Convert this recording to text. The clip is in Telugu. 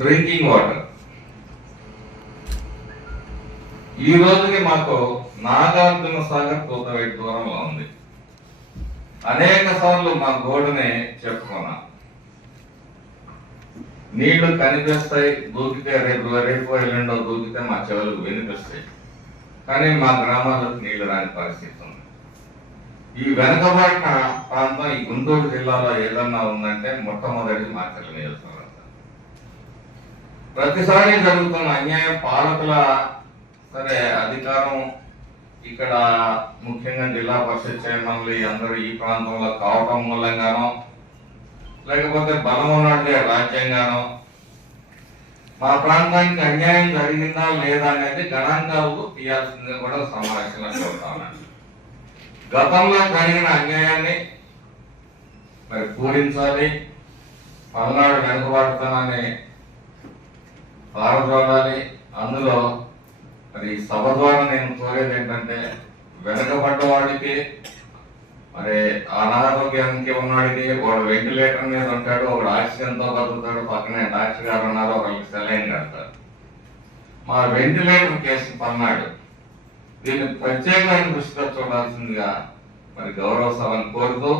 Drinking water. ఈ రోజుకి మాకు నాగార్జున సాగర్ కూతవేటి దూరంలో ఉంది. అనేక సార్లు మా గోడుని చెప్పుకున్నా. నీళ్ళు కనిపిస్తాయి దూకితే రేపు రేపు ఎల్లుండో దూకితే మా చెవులకు వినిపిస్తాయి. కానీ మా గ్రామాలకు నీళ్ళు రాని పరిస్థితి ఉంది. ఈ వెనకబడిన ప్రాంతం ఈ గుంటూరు జిల్లాలో ఏదన్నా ఉందంటే మొట్టమొదటి మాచర్ల నియోజకవర్గం. ప్రతిసారి జరుగుతున్న అన్యాయం పాలకుల సరే అధికారం ఇక్కడ ముఖ్యంగా జిల్లా పరిషత్ చైర్మన్లు అందరూ ఈ ప్రాంతంలో కావటం మూలంగానో లేకపోతే బలం ఉన్నట్లే రాజ్యాంగానో మా ప్రాంతానికి అన్యాయం జరిగిందా లేదా అనేది గణాంకాలు తీయాల్సింది కూడా సమావేశంలో కోరుతా గతంలో జరిగిన అన్యాయాన్ని మరి పూరించాలి పల్నాడు వెనుకబడుతానని పారద్రోలాలి అందులో మరి సభ ద్వారా నేను కోరేది ఏంటంటే వెనకబడ్డ వాడికి మరి అనారోగ్యానికి ఉన్నాడికి వాడు వెంటిలేటర్ మీద ఉంటాడు ఒకడు ఆక్సిజన్తో కలుగుతాడు బతుకుతాడు పక్కనే డాక్టర్ గారు ఉన్నారు ఒకరికి సెలైన్ కడతారు. మా వెంటిలేటర్ కేసు పన్నాడు. దీన్ని ప్రత్యేకమైన దృష్టితో చూడాల్సిందిగా మరి గౌరవ సభను కోరుతూ